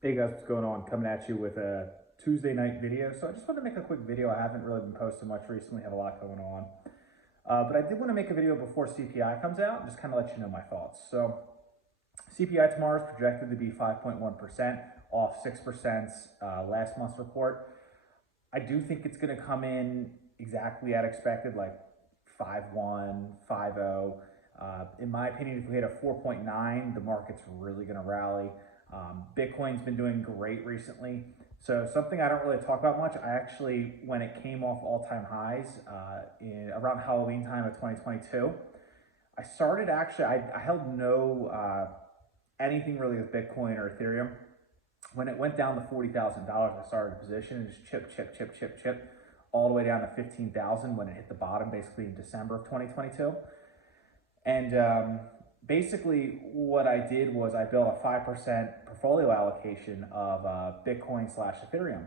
Hey guys, what's going on? Coming at you with a Tuesday night video. So I just wanted to make a quick video. I haven't really been posting much recently, have a lot going on. But I did want to make a video before CPI comes out and just kind of let you know my thoughts. So CPI tomorrow is projected to be 5.1%, off 6% last month's report. I do think it's going to come in exactly as expected, like 5.1, 5.0. In my opinion, if we hit a 4.9, the market's really going to rally. Bitcoin's been doing great recently. So something I don't really talk about much, I actually, when it came off all-time highs in around Halloween time of 2022, I started actually, I held no anything really with Bitcoin or Ethereum. When it went down to $40,000, I started a position and just chip, all the way down to 15,000 when it hit the bottom, basically in December of 2022. And basically what I did was I built a 5% portfolio allocation of Bitcoin / Ethereum.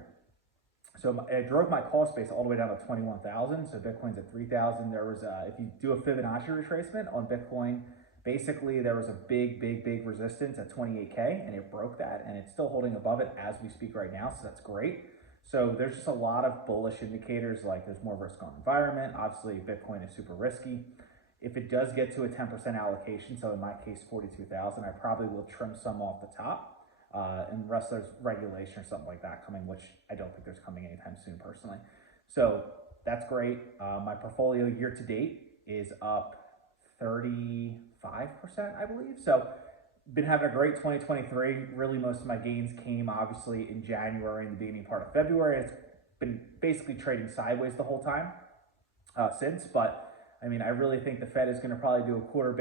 So I drove my cost base all the way down to 21,000. So Bitcoin's at 3,000. There was, if you do a Fibonacci retracement on Bitcoin, basically there was a big resistance at 28K and it broke that and it's still holding above it as we speak right now. So that's great. So there's just a lot of bullish indicators, like there's more risk on environment. Obviously Bitcoin is super risky. If it does get to a 10% allocation, so in my case, 42,000, I probably will trim some off the top. And the rest there's regulation or something like that coming, which I don't think there's coming anytime soon personally. So that's great. My portfolio year to date is up 35%, I believe. So been having a great 2023. Really, most of my gains came obviously in January and the beginning part of February. It's been basically trading sideways the whole time since, but I mean, I really think the Fed is going to probably do a quarter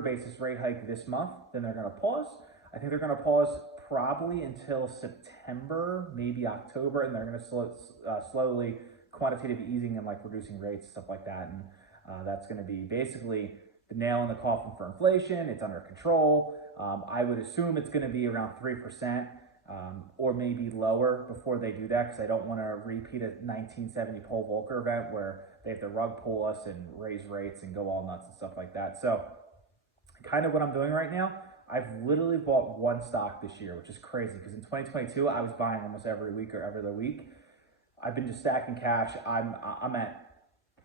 basis rate hike this month. Then they're going to pause. I think they're going to pause probably until September, maybe October, and they're going to slowly quantitative easing and like reducing rates, stuff like that. And that's going to be basically the nail in the coffin for inflation. It's under control. I would assume it's going to be around 3%. Or maybe lower before they do that, because I don't want to repeat a 1970 Paul Volcker event where they have to rug pull us and raise rates and go all nuts and stuff like that. So kind of what I'm doing right now, I've literally bought one stock this year, which is crazy because in 2022, I was buying almost every week or every other week. I've been just stacking cash. I'm at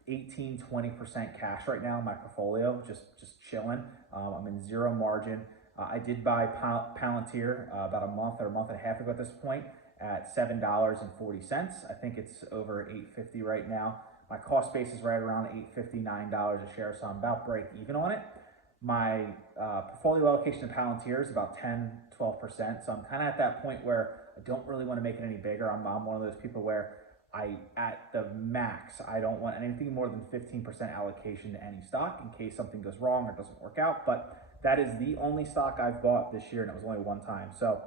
18-20% cash right now in my portfolio, just chilling. I'm in zero margin. I did buy Palantir about a month or a month and a half ago at this point at $7.40. I think it's over $8.50 right now. My cost base is right around $8.59 a share, so I'm about break even on it. My portfolio allocation to Palantir is about 10-12%, so I'm kind of at that point where I don't really want to make it any bigger. I'm one of those people where at the max, I don't want anything more than 15% allocation to any stock in case something goes wrong or doesn't work out. But that is the only stock I've bought this year, and it was only one time. So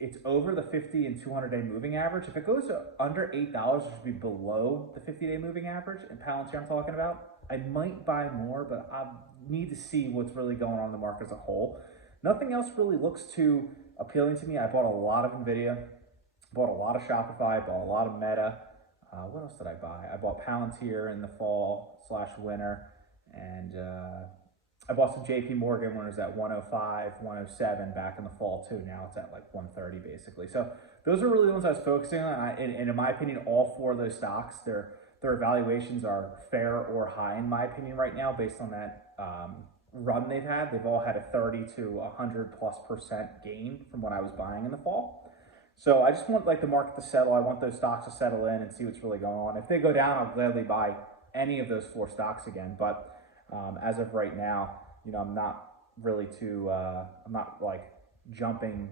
it's over the 50 and 200-day moving average. If it goes under $8, it should be below the 50-day moving average. And Palantir I'm talking about, I might buy more, but I need to see what's really going on in the market as a whole. Nothing else really looks too appealing to me. I bought a lot of NVIDIA, bought a lot of Shopify, bought a lot of Meta. What else did I buy? I bought Palantir in the fall / winter, and I bought some JP Morgan when it was at 105, 107 back in the fall too. Now it's at like 130 basically. So those are really the ones I was focusing on. And in my opinion, all four of those stocks, their valuations are fair or high in my opinion right now based on that run they've had. They've all had a 30 to 100+% gain from what I was buying in the fall. So I just want like the market to settle. I want those stocks to settle in and see what's really going on. If they go down, I'll gladly buy any of those four stocks again. But as of right now, you know, I'm not really I'm not like jumping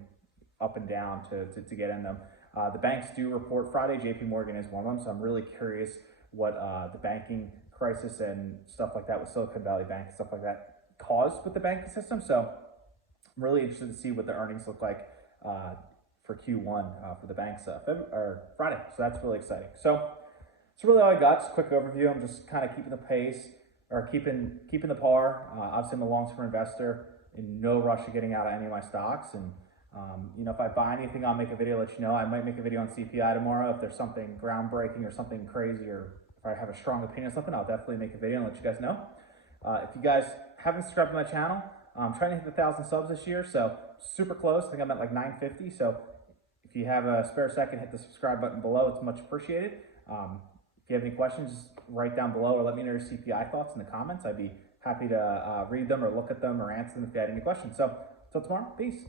up and down to get in them. The banks do report Friday. JP Morgan is one of them. So I'm really curious what the banking crisis and stuff like that with Silicon Valley Bank and stuff like that caused with the banking system. So I'm really interested to see what the earnings look like for Q1 for the banks Friday. So that's really exciting. So that's really all I got. Just a quick overview. I'm just kind of keeping the pace or keeping the par. Obviously, I'm a long-term investor in no rush of getting out of any of my stocks. And you know, if I buy anything, I'll make a video, let you know. I might make a video on CPI tomorrow if there's something groundbreaking or something crazy, or if I have a strong opinion on something, I'll definitely make a video and let you guys know. If you guys haven't subscribed to my channel, I'm trying to hit the 1,000 subs this year, so super close. I think I'm at like 950. So if you have a spare second, hit the subscribe button below. It's much appreciated. If you have any questions, just write down below or let me know your CPI thoughts in the comments. I'd be happy to read them or look at them or answer them if you had any questions. So, till tomorrow, peace.